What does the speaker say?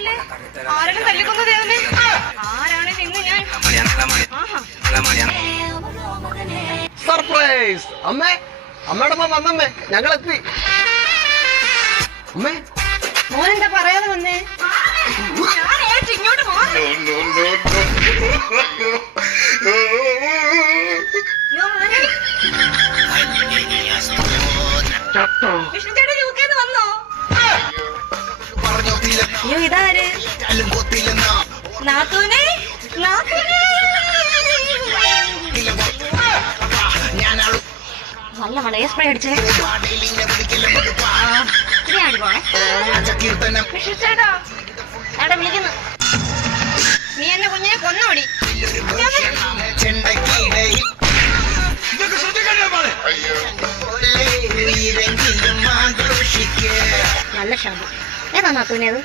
ശല്യമല്ലേ? ആരെങ്കിലും തല്ലിക്കൊന്നു ദേവനെ? ആരാണെങ്കിൽ ഇന്ന് ഞാൻ സർപ്രൈസ്! അമ്മേ, അമ്മയുടെ അമ്മ വന്നമ്മേ, ഞങ്ങളെത്തി. അമ്മേ, മോനെന്താ പറയാതെ വന്നേ? ഇങ്ങോട്ട് വിഷ്ണുചേട്ടൻ യുകെന്ന് വന്നോ? അയ്യോ ഇതാര്? നാത്തൂനെ നല്ല മണ സ്പ്രേ അടിച്ചേ. വിഷ്ണുചേട്ടാ എവിടെ വിളിക്കുന്നു? നീ എന്നെ കുഞ്ഞിനെ കൊന്നോടി. നല്ല ശാപം. ഏതാ നാത്തൂനേത്?